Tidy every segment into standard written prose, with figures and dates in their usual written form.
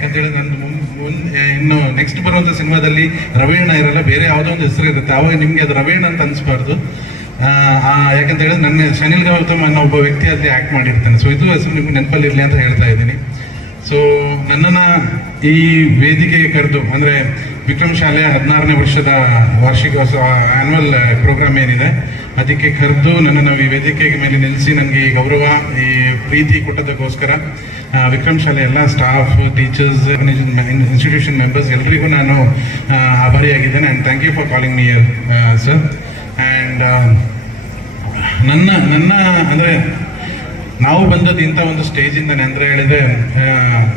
ಯಾಕಂತೇಳಿ ನನ್ನ ಇನ್ನು ನೆಕ್ಸ್ಟ್ ಬರುವಂಥ ಸಿನಿಮಾದಲ್ಲಿ ರವೀಣ ಇರಲ್ಲ, ಬೇರೆ ಯಾವುದೋ ಒಂದು ಹೆಸರು ಇರುತ್ತೆ. ಆವಾಗ ನಿಮಗೆ ಅದು ರವೀಣ ಅಂತ ಅನಿಸ್ಬಾರ್ದು. ಯಾಕಂತ ಹೇಳಿದ್ರೆ ನನ್ನ ಶನಿಲ್ ಗೌತಮ್ ಅನ್ನೋ ಒಬ್ಬ ವ್ಯಕ್ತಿ ಅಲ್ಲಿ ಆ್ಯಕ್ಟ್ ಮಾಡಿರ್ತಾನೆ. ಸೊ ಇದು ಹೆಸರು ನಿಮ್ಗೆ ನೆನಪಲ್ಲಿರಲಿ ಅಂತ ಹೇಳ್ತಾ ಇದ್ದೀನಿ. ಸೊ ನನ್ನನ್ನು ಈ ವೇದಿಕೆಗೆ ಕರೆದು, ಅಂದರೆ ವಿಕ್ರಮ್ ಶಾಲೆ 16ನೇ ವರ್ಷದ ವಾರ್ಷಿಕೋತ್ಸವ ಆ್ಯನ್ಯುವಲ್ ಪ್ರೋಗ್ರಾಮ್ ಏನಿದೆ ಅದಕ್ಕೆ ಕರೆದು ನನ್ನನ್ನು ಈ ವೇದಿಕೆಗೆ ಮೇಲೆ ನಿಲ್ಲಿಸಿ ನನಗೆ ಈ ಗೌರವ, ಈ ಪ್ರೀತಿ ಕೊಟ್ಟದಕ್ಕೋಸ್ಕರ ವಿಕ್ರಮ್ ಶಾಲೆ ಎಲ್ಲ ಸ್ಟಾಫ್, ಟೀಚರ್ಸ್, ಇನ್ಸ್ಟಿಟ್ಯೂಷನ್ ಮೆಂಬರ್ಸ್ ಎಲ್ರಿಗೂ ನಾನು ಆಭಾರಿಯಾಗಿದ್ದೇನೆ. And thank you for calling me here sir. And ನನ್ನ ಅಂದರೆ ನಾವು ಬಂದದ್ದು ಇಂಥ ಒಂದು ಸ್ಟೇಜಿಂದನೇ. ಅಂದರೆ ಹೇಳಿದ್ರೆ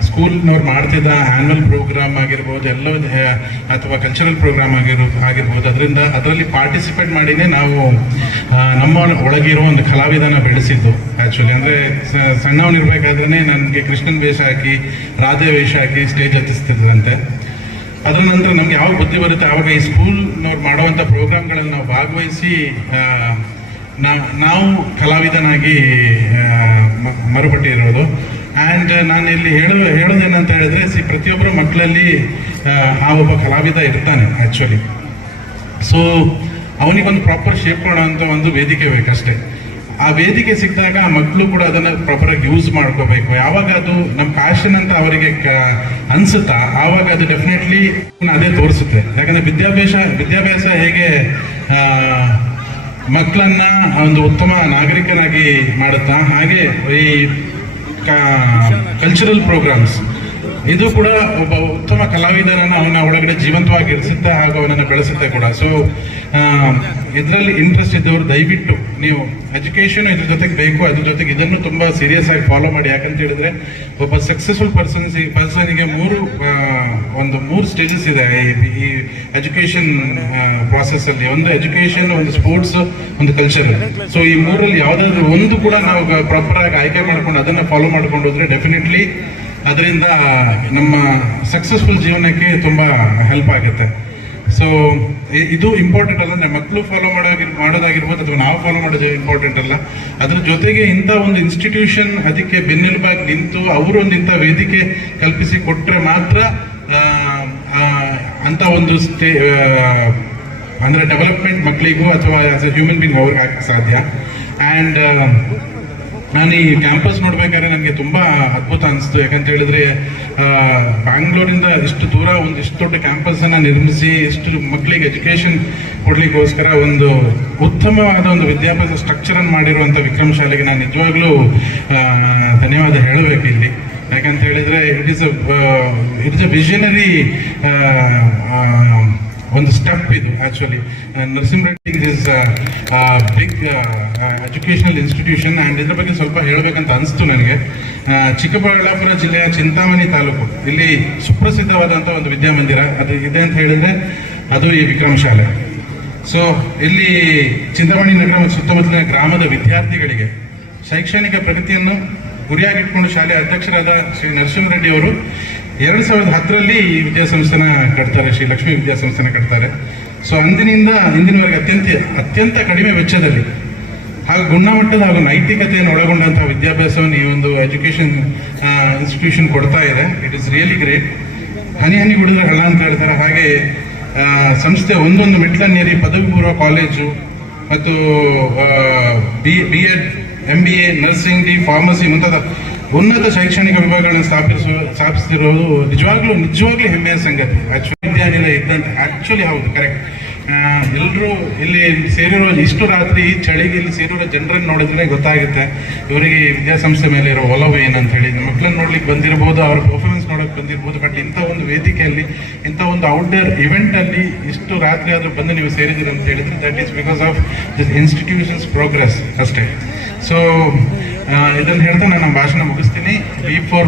ಸ್ಕೂಲ್ನವ್ರು ಮಾಡ್ತಿದ್ದ ಆ್ಯನ್ಯುವಲ್ ಪ್ರೋಗ್ರಾಮ್ ಆಗಿರ್ಬೋದು, ಎಲ್ಲೋ ಅಥವಾ ಕಲ್ಚರಲ್ ಪ್ರೋಗ್ರಾಮ್ ಆಗಿರ್ಬೋದು, ಅದರಲ್ಲಿ ಪಾರ್ಟಿಸಿಪೇಟ್ ಮಾಡಿನೇ ನಾವು ನಮ್ಮ ಒಳಗಿರೋ ಒಂದು ಕಲಾವಿದನ ಬೆಳೆಸಿದ್ದು. ಆ್ಯಕ್ಚುಲಿ ಅಂದರೆ ಸಣ್ಣವನಿರ್ಬೇಕಾದ್ರೆ ನನಗೆ ಕೃಷ್ಣನ್ ವೇಷ ಹಾಕಿ, ರಾಧೆ ವೇಷ ಹಾಕಿ ಸ್ಟೇಜ್ ಹತ್ತಿಸ್ತಿದ್ರಂತೆ. ಅದರ ನಂತರ ನಮ್ಗೆ ಯಾವಾಗ ಬುದ್ಧಿ ಬರುತ್ತೆ ಆವಾಗ ಈ ಸ್ಕೂಲ್ನವ್ರು ಮಾಡುವಂಥ ಪ್ರೋಗ್ರಾಮ್ಗಳಲ್ಲಿ ನಾವು ಭಾಗವಹಿಸಿ ನಾವು ಕಲಾವಿದನಾಗಿ ಮರುಪಟ್ಟಿರೋದು. ಆ್ಯಂಡ್ ನಾನು ಇಲ್ಲಿ ಹೇಳೋದೇನಂತ ಹೇಳಿದ್ರೆ, ಪ್ರತಿಯೊಬ್ಬರು ಮಕ್ಕಳಲ್ಲಿ ಆ ಒಬ್ಬ ಕಲಾವಿದ ಇರ್ತಾನೆ ಆ್ಯಕ್ಚುಲಿ. ಸೊ ಅವನಿಗೊಂದು ಪ್ರಾಪರ್ ಶೇಪ್ ಕೊಡೋಂಥ ಒಂದು ವೇದಿಕೆ ಬೇಕಷ್ಟೇ. ಆ ವೇದಿಕೆ ಸಿಕ್ಕಿದಾಗ ಆ ಮಕ್ಕಳು ಕೂಡ ಅದನ್ನು ಪ್ರಾಪರಾಗಿ ಯೂಸ್ ಮಾಡ್ಕೋಬೇಕು. ಯಾವಾಗ ಅದು ನಮ್ಮ ಪ್ಯಾಷನ್ ಅಂತ ಅವರಿಗೆ ಅನಿಸುತ್ತಾ ಆವಾಗ ಅದು ಡೆಫಿನೆಟ್ಲಿ ಅದೇ ತೋರಿಸುತ್ತೆ. ಯಾಕಂದರೆ ವಿದ್ಯಾಭ್ಯಾಸ ಹೇಗೆ ಮಕ್ಕಳನ್ನ ಒಂದು ಉತ್ತಮ ನಾಗರಿಕನಾಗಿ ಮಾಡುತ್ತಾ, ಹಾಗೆ ಈ ಕಲ್ಚರಲ್ ಪ್ರೋಗ್ರಾಮ್ಸ್ ಇದು ಕೂಡ ಒಬ್ಬ ಉತ್ತಮ ಕಲಾವಿದನನ್ನು ಅವನ ಒಳಗಡೆ ಜೀವಂತವಾಗಿ ಇರಿಸುತ್ತೆ ಹಾಗೂ ಅವನನ್ನು ಬೆಳೆಸುತ್ತೆ ಕೂಡ. ಸೊ ಇದರಲ್ಲಿ ಇಂಟ್ರೆಸ್ಟ್ ಇದ್ದವರು ದಯವಿಟ್ಟು ನೀವು ಎಜುಕೇಷನ್ ಇದ್ರ ಜೊತೆಗೆ ಬೇಕು, ಅದ್ರ ಜೊತೆಗೆ ಇದನ್ನು ತುಂಬ ಸೀರಿಯಸ್ ಆಗಿ ಫಾಲೋ ಮಾಡಿ. ಯಾಕಂತ ಹೇಳಿದ್ರೆ ಒಬ್ಬ ಸಕ್ಸಸ್ಫುಲ್ ಪರ್ಸನ್ಗೆ ಮೂರು ಸ್ಟೇಜಸ್ ಇದೆ ಈ ಎಜುಕೇಷನ್ ಪ್ರಾಸೆಸ್ ಅಲ್ಲಿ. ಒಂದು ಎಜುಕೇಷನ್, ಒಂದು ಸ್ಪೋರ್ಟ್ಸ್, ಒಂದು ಕಲ್ಚರ್. ಸೊ ಈ ಮೂರಲ್ಲಿ ಯಾವುದಾದ್ರೂ ಒಂದು ಕೂಡ ನಾವು ಪ್ರಾಪರ್ ಆಗಿ ಆಯ್ಕೆ ಮಾಡ್ಕೊಂಡು ಅದನ್ನು ಫಾಲೋ ಮಾಡ್ಕೊಂಡು ಹೋದ್ರೆ ಡೆಫಿನೆಟ್ಲಿ ಅದರಿಂದ ನಮ್ಮ ಸಕ್ಸಸ್ಫುಲ್ ಜೀವನಕ್ಕೆ ತುಂಬ ಹೆಲ್ಪ್ ಆಗುತ್ತೆ. ಸೊ ಇದು ಇಂಪಾರ್ಟೆಂಟ್ ಅಲ್ಲ, ನಮ್ಮ ಮಕ್ಕಳು ಫಾಲೋ ಮಾಡೋದಾಗಿರ್ಬೋದು ಅಥವಾ ನಾವು ಫಾಲೋ ಮಾಡೋದು ಇಂಪಾರ್ಟೆಂಟ್ ಅಲ್ಲ. ಅದ್ರ ಜೊತೆಗೆ ಇಂಥ ಒಂದು ಇನ್ಸ್ಟಿಟ್ಯೂಷನ್ ಅದಕ್ಕೆ ಬೆನ್ನೆಲುಬಾಗಿ ನಿಂತು ಅವರು ಒಂದು ಇಂಥ ವೇದಿಕೆ ಕಲ್ಪಿಸಿ ಕೊಟ್ಟರೆ ಮಾತ್ರ ಅಂಥ ಒಂದು ಅಂದರೆ ಡೆವಲಪ್ಮೆಂಟ್ ಮಕ್ಕಳಿಗೂ ಅಥವಾ ಆಸ್ ಎ ಹ್ಯೂಮನ್ ಬೀಯಿಂಗ್ ಅವ್ರಿಗೆ ಆಗಕ್ಕೆ ಸಾಧ್ಯ. ಆ್ಯಂಡ್ ನಾನು ಈ ಕ್ಯಾಂಪಸ್ ನೋಡ್ಬೇಕಾದ್ರೆ ನನಗೆ ತುಂಬ ಅದ್ಭುತ ಅನಿಸ್ತು. ಯಾಕಂತ ಹೇಳಿದ್ರೆ ಬ್ಯಾಂಗ್ಳೂರಿಂದ ಇಷ್ಟು ದೂರ ಒಂದು ಇಷ್ಟು ದೊಡ್ಡ ಕ್ಯಾಂಪಸ್ಸನ್ನು ನಿರ್ಮಿಸಿ ಇಷ್ಟು ಮಕ್ಕಳಿಗೆ ಎಜುಕೇಷನ್ ಕೊಡ್ಲಿಕ್ಕೋಸ್ಕರ ಒಂದು ಉತ್ತಮವಾದ ಒಂದು ವಿದ್ಯಾಭ್ಯಾಸ ಸ್ಟ್ರಕ್ಚರನ್ನು ಮಾಡಿರುವಂಥ ವಿಕ್ರಮ್ ಶಾಲೆಗೆ ನಾನು ನಿಜವಾಗ್ಲೂ ಧನ್ಯವಾದ ಹೇಳಬೇಕು ಇಲ್ಲಿ. ಯಾಕಂತ ಹೇಳಿದ್ರೆ ಇಟ್ ಇಸ್ ಎ ವಿಷನರಿ ಒಂದು ಸ್ಟೆಪ್ ಇದು actually. Narasimha Reddy is big educational institution. And ಇದ್ರ ಬಗ್ಗೆ ಸ್ವಲ್ಪ ಹೇಳಬೇಕಂತ ಅನಿಸ್ತು ನನಗೆ. ಚಿಕ್ಕಬಳ್ಳಾಪುರ ಜಿಲ್ಲೆಯ ಚಿಂತಾಮಣಿ ತಾಲೂಕು ಇಲ್ಲಿ ಸುಪ್ರಸಿದ್ಧವಾದಂಥ ಒಂದು ವಿದ್ಯಾಮಂದಿರ ಅದು ಇದೆ ಅಂತ ಹೇಳಿದರೆ ಅದು ಈ ವಿಕ್ರಮ್ ಶಾಲೆ. ಸೊ ಇಲ್ಲಿ ಚಿಂತಾಮಣಿ ನಗರ ಮತ್ತು ಸುತ್ತಮುತ್ತಲಿನ ಗ್ರಾಮದ ವಿದ್ಯಾರ್ಥಿಗಳಿಗೆ ಶೈಕ್ಷಣಿಕ ಪ್ರಗತಿಯನ್ನು ಗುರಿಯಾಗಿಟ್ಕೊಂಡು ಶಾಲೆಯ ಅಧ್ಯಕ್ಷರಾದ ಶ್ರೀ ನರಸಿಂಹರೆಡ್ಡಿ ಅವರು 2010ರಲ್ಲಿ ಈ ವಿದ್ಯಾಸಂಸ್ಥೆನ ಕಟ್ತಾರೆ, ಶ್ರೀ ಲಕ್ಷ್ಮೀ ವಿದ್ಯಾಸಂಸ್ಥೆನ ಕಟ್ತಾರೆ. ಸೊ ಅಂದಿನಿಂದ ಇಂದಿನವರೆಗೆ ಅತ್ಯಂತ ಕಡಿಮೆ ವೆಚ್ಚದಲ್ಲಿ ಹಾಗೂ ಗುಣಮಟ್ಟದ ಹಾಗೂ ನೈತಿಕತೆಯನ್ನು ಒಳಗೊಂಡಂತಹ ವಿದ್ಯಾಭ್ಯಾಸವನ್ನು ಈ ಒಂದು ಎಜುಕೇಷನ್ ಇನ್ಸ್ಟಿಟ್ಯೂಷನ್ ಕೊಡ್ತಾ ಇದೆ. It is really great. ಹನಿ ಹನಿ ಗುಡಿದ್ರೆ ಹಳ್ಳ ಅಂತ ಹೇಳ್ತಾರೆ. ಹಾಗೆ ಸಂಸ್ಥೆ ಒಂದೊಂದು ಮೆಟ್ಲನ್ನೇರಿ ಪದವಿ ಪೂರ್ವ ಕಾಲೇಜು ಮತ್ತು BEd, MBA, ನರ್ಸಿಂಗ್, ಫಾರ್ಮಸಿ ಮುಂತಾದ ಉನ್ನತ ಶೈಕ್ಷಣಿಕ ವಿಭಾಗಗಳನ್ನು ಸ್ಥಾಪಿಸ್ತಿರೋದು ನಿಜವಾಗ್ಲೂ ಹೆಮ್ಮೆಯ ಸಂಗತಿ. ವಿದ್ಯಾನಿಲಯ ಇದ್ದಂತೆ ಆ್ಯಕ್ಚುಲಿ ಹೌದು, ಕರೆಕ್ಟ್. ಎಲ್ಲರೂ ಇಲ್ಲಿ ಸೇರಿರೋ ಇಷ್ಟು ರಾತ್ರಿ ಈ ಚಳಿಗೆ ಇಲ್ಲಿ ಸೇರಿರೋ ಜನರನ್ನು ನೋಡಿದ್ರೆ ಗೊತ್ತಾಗುತ್ತೆ ಇವರಿಗೆ ವಿದ್ಯಾಸಂಸ್ಥೆ ಮೇಲೆ ಇರೋ ಒಲವು ಏನಂತ ಹೇಳಿ. ಮಕ್ಕಳನ್ನ ನೋಡ್ಲಿಕ್ಕೆ ಬಂದಿರ್ಬೋದು, ಅವ್ರ ಪರ್ಫಾರ್ಮೆನ್ಸ್ ನೋಡೋಕೆ ಬಂದಿರ್ಬೋದು. ಬಟ್ ಇಂಥ ಒಂದು ವೇದಿಕೆಯಲ್ಲಿ, ಇಂಥ ಒಂದು ಔಟ್ಡೋರ್ ಇವೆಂಟಲ್ಲಿ ಇಷ್ಟು ರಾತ್ರಿ ಆದರೂ ಬಂದು ನೀವು ಸೇರಿದ್ದೀರಿ ಅಂತ ಹೇಳಿದ್ರೆ that is because of this institutions progress ಅಷ್ಟೇ. ಸೊ ಇದನ್ನು ಹೇಳ್ತಾ ನಾನು ನಮ್ಮ ಭಾಷಣ ಮುಗಿಸ್ತೀನಿ. B4